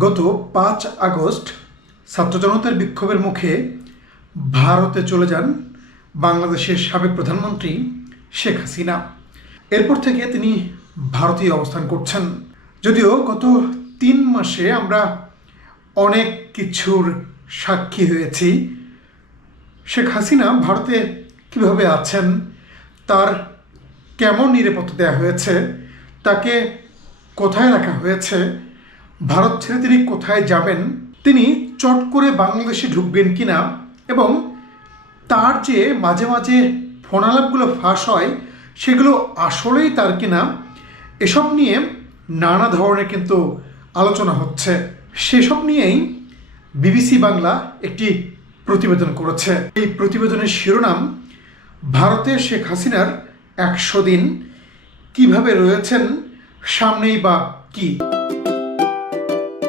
গত 5 আগস্ট ছাত্র জনতার বিক্ষোভের মুখে ভারতে চলে যান বাংলাদেশের সাবেক প্রধানমন্ত্রী শেখ হাসিনা। এরপর থেকে তিনি ভারতেই অবস্থান করছেন। যদিও গত 3 মাসে আমরা অনেক কিছুর সাক্ষী হয়েছি। শেখ হাসিনা ভারতে কীভাবে আছেন, তার কেমন নিরাপত্তা দেওয়া হয়েছে, তাকে কোথায় রাখা হয়েছে, ভারত ছেড়ে তিনি কোথায় যাবেন, তিনি চট করে বাংলাদেশে ঢুকবেন কিনা, এবং তার যে মাঝে মাঝে ফোনালাপগুলো ফাঁস হয় সেগুলো আসলেই তার কিনা, এসব নিয়ে নানা ধরনের কিন্তু আলোচনা হচ্ছে। সেসব নিয়েই বিবিসি বাংলা একটি প্রতিবেদন করেছে। এই প্রতিবেদনের শিরোনাম, ভারতে শেখ হাসিনার 100 দিন, কিভাবে রয়েছেন, সামনেই বা কি।